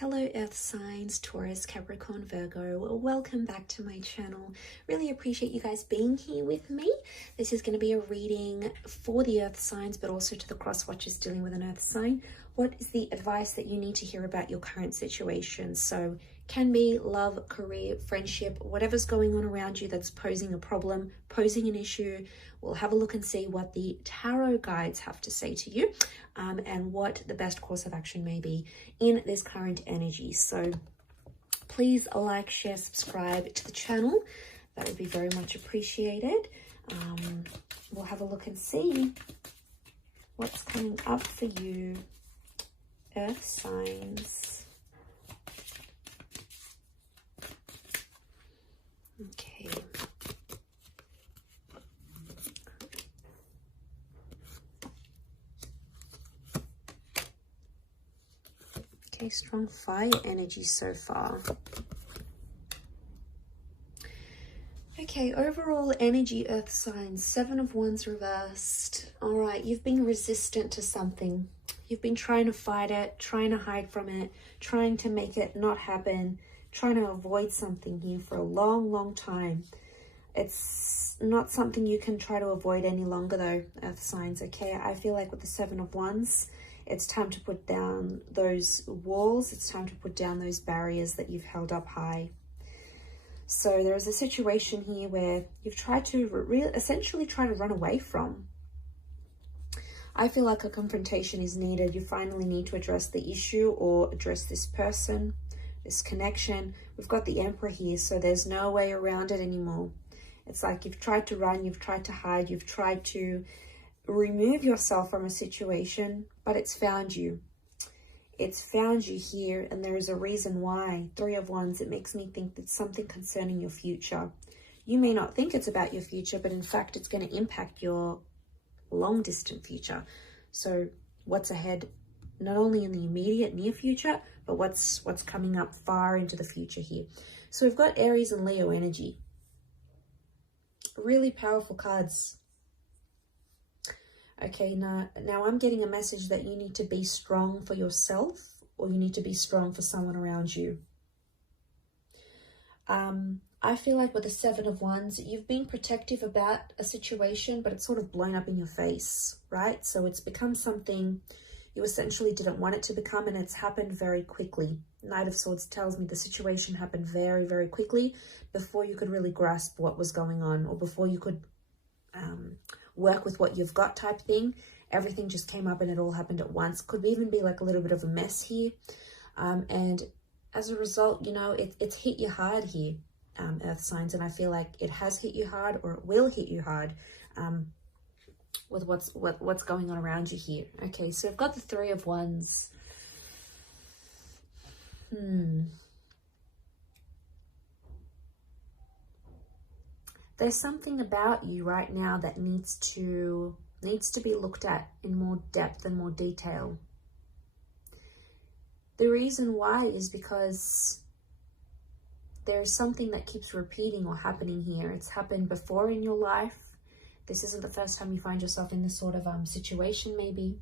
Hello Earth signs, Taurus, Capricorn, Virgo. Welcome back to my channel. Really appreciate you guys being here with me. This is going to be a reading for the Earth signs, but also to the cross watchers dealing with an Earth sign. What is the advice that you need to hear about your current situation? So can be love, career, friendship, whatever's going on around you that's posing a problem, posing an issue. We'll have a look and see what the tarot guides have to say to you and what the best course of action may be in this current energy. So please like, share, subscribe to the channel. That would be very much appreciated. We'll have a look and see what's coming up for you, Earth signs. Okay. Okay, strong fire energy so far. Okay, overall energy, Earth signs, 7 of Wands reversed. All right, you've been resistant to something. You've been trying to fight it, trying to hide from it, trying to make it not happen, trying to avoid something here for a long, long time. It's not something you can try to avoid any longer though, Earth signs, okay? I feel like with the 7 of Wands, it's time to put down those walls. It's time to put down those barriers that you've held up high. So there is a situation here where you've tried to essentially try to run away from. I feel like a confrontation is needed. You finally need to address the issue or address this person, this connection. We've got the Emperor here, so there's no way around it anymore. It's like you've tried to run, you've tried to hide, you've tried to remove yourself from a situation, but it's found you. It's found you here, and there is a reason why. 3 of Wands, it makes me think that something concerning your future. You may not think it's about your future, but in fact, it's going to impact your long distant future. So what's ahead, not only in the immediate near future, but what's coming up far into the future here. So we've got Aries and Leo energy. Really powerful cards. Okay, now I'm getting a message that you need to be strong for yourself, or you need to be strong for someone around you. I feel like with the 7 of Wands, you've been protective about a situation, but it's sort of blown up in your face, right? So it's become something you essentially didn't want it to become, and it's happened very quickly. Knight of Swords tells me the situation happened very, very quickly before you could really grasp what was going on, or before you could work with what you've got type thing. Everything just came up and it all happened at once. Could even be like a little bit of a mess here. And as a result, you know, it's hit you hard here, Earth signs. And I feel like it has hit you hard, or it will hit you hard with what's going on around you here. Okay, so I've got the 3 of Wands. There's something about you right now that needs to be looked at in more depth and more detail. The reason why is because there's something that keeps repeating or happening here. It's happened before in your life. This isn't the first time you find yourself in this sort of situation maybe.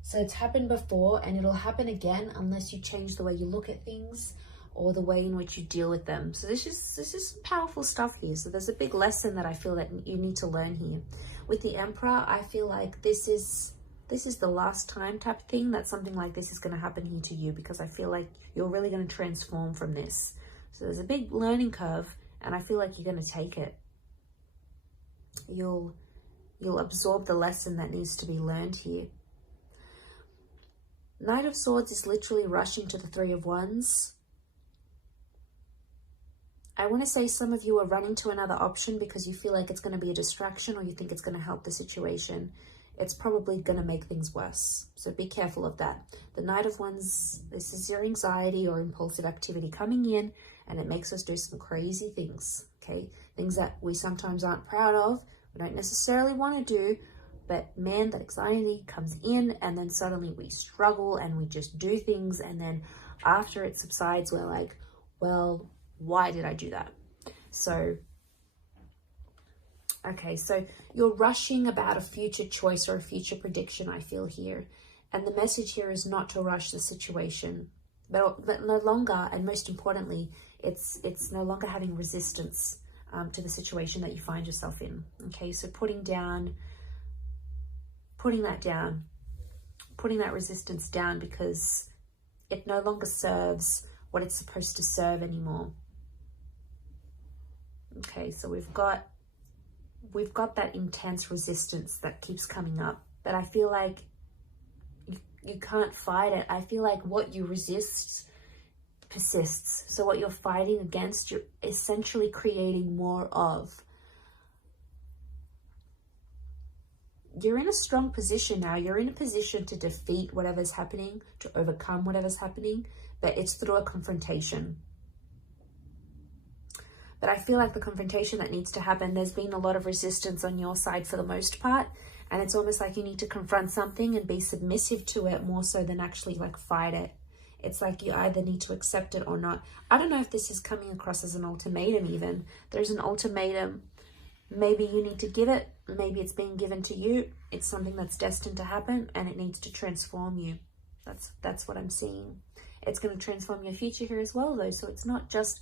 So it's happened before, and it'll happen again unless you change the way you look at things or the way in which you deal with them. So this is powerful stuff here. So there's a big lesson that I feel that you need to learn here. With the Emperor, I feel like this is the last time type thing that something like this is going to happen here to you, because I feel like you're really going to transform from this. So there's a big learning curve, and I feel like you're going to take it. You'll absorb the lesson that needs to be learned here. Knight of Swords is literally rushing to the 3 of Wands. I want to say some of you are running to another option because you feel like it's going to be a distraction, or you think it's going to help the situation. It's probably going to make things worse. So be careful of that. The Knight of Wands, this is your anxiety or impulsive activity coming in, and it makes us do some crazy things, okay? Things that we sometimes aren't proud of, we don't necessarily want to do, but man, that anxiety comes in, and then suddenly we struggle and we just do things, and then after it subsides, we're like, well, why did I do that? So, okay, so you're rushing about a future choice or a future prediction, I feel here. And the message here is not to rush the situation. but no longer, and most importantly, it's no longer having resistance to the situation that you find yourself in. Okay, so putting that resistance down, because it no longer serves what it's supposed to serve anymore. Okay, so we've got that intense resistance that keeps coming up, but I feel like you can't fight it. I feel like what you resist persists. So what you're fighting against, you're essentially creating more of. You're in a strong position now. You're in a position to defeat whatever's happening, to overcome whatever's happening, but it's through a confrontation. But I feel like the confrontation that needs to happen, there's been a lot of resistance on your side for the most part, and it's almost like you need to confront something and be submissive to it more so than actually like fight it. It's like you either need to accept it or not. I don't know if this is coming across as an ultimatum even. There's an ultimatum. Maybe you need to give it. Maybe it's being given to you. It's something that's destined to happen and it needs to transform you. That's what I'm seeing. It's going to transform your future here as well though. So it's not just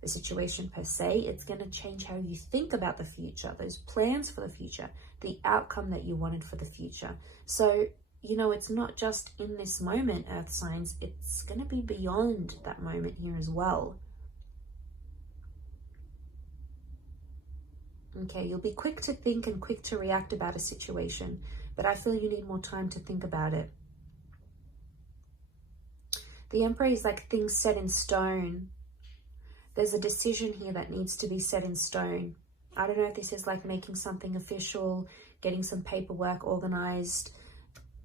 the situation per se. It's going to change how you think about the future, those plans for the future, the outcome that you wanted for the future. So, you know, it's not just in this moment, Earth signs. It's going to be beyond that moment here as well. Okay, you'll be quick to think and quick to react about a situation, but I feel you need more time to think about it. The Emperor is like things set in stone. There's a decision here that needs to be set in stone. I don't know if this is like making something official, getting some paperwork organized,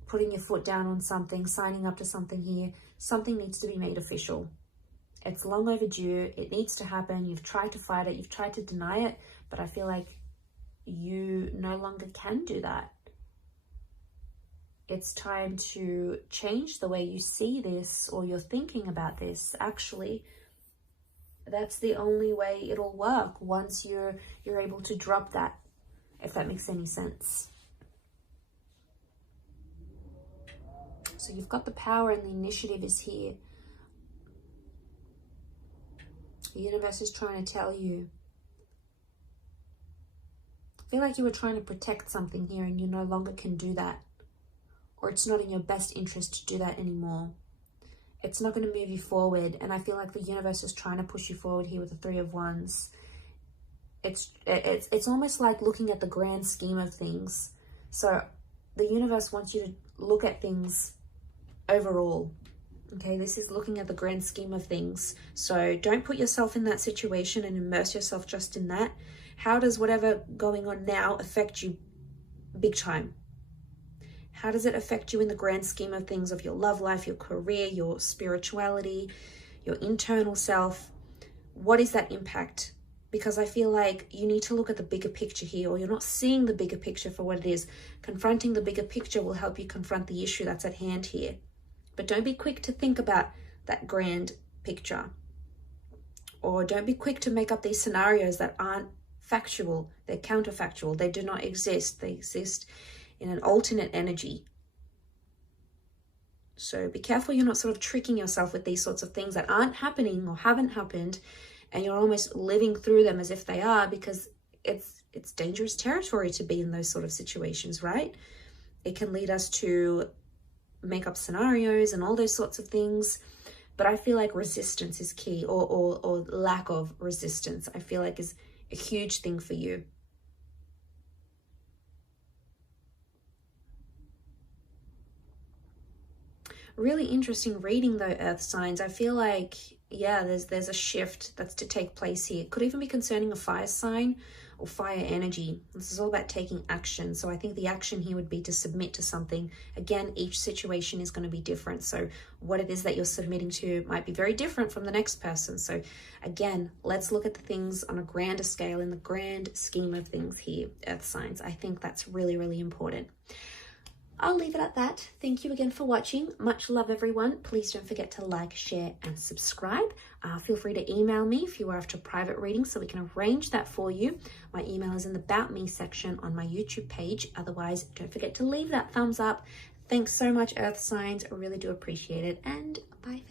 putting your foot down on something, signing up to something here. Something needs to be made official. It's long overdue. It needs to happen. You've tried to fight it. You've tried to deny it, but I feel like you no longer can do that. It's time to change the way you see this or you're thinking about this. Actually, that's the only way it'll work once you're able to drop that, if that makes any sense. So you've got the power and the initiative is here. The universe is trying to tell you. I feel like you were trying to protect something here and you no longer can do that. Or it's not in your best interest to do that anymore. It's not going to move you forward. And I feel like the universe is trying to push you forward here with the Three of Wands. It's almost like looking at the grand scheme of things. So the universe wants you to look at things overall. Okay, this is looking at the grand scheme of things. So don't put yourself in that situation and immerse yourself just in that. How does whatever going on now affect you big time? How does it affect you in the grand scheme of things of your love life, your career, your spirituality, your internal self? What is that impact? Because I feel like you need to look at the bigger picture here, or you're not seeing the bigger picture for what it is. Confronting the bigger picture will help you confront the issue that's at hand here. But don't be quick to think about that grand picture. Or don't be quick to make up these scenarios that aren't factual. They're counterfactual. They do not exist. They exist in an alternate energy. So be careful you're not sort of tricking yourself with these sorts of things that aren't happening or haven't happened, and you're almost living through them as if they are, because it's dangerous territory to be in those sort of situations, right? It can lead us to make up scenarios and all those sorts of things. But I feel like resistance is key, or lack of resistance, I feel like is a huge thing for you. Really interesting reading though, Earth signs. I feel like, yeah, there's a shift that's to take place here. It could even be concerning a fire sign or fire energy. This is all about taking action. So I think the action here would be to submit to something. Again, each situation is going to be different. So what it is that you're submitting to might be very different from the next person. So again, let's look at the things on a grander scale, in the grand scheme of things here, Earth signs. I think that's really, really important. I'll leave it at that. Thank you again for watching. Much love, everyone. Please don't forget to like, share, and subscribe. Feel free to email me if you are after private reading so we can arrange that for you. My email is in the About Me section on my YouTube page. Otherwise, don't forget to leave that thumbs up. Thanks so much, Earth signs. I really do appreciate it. And bye.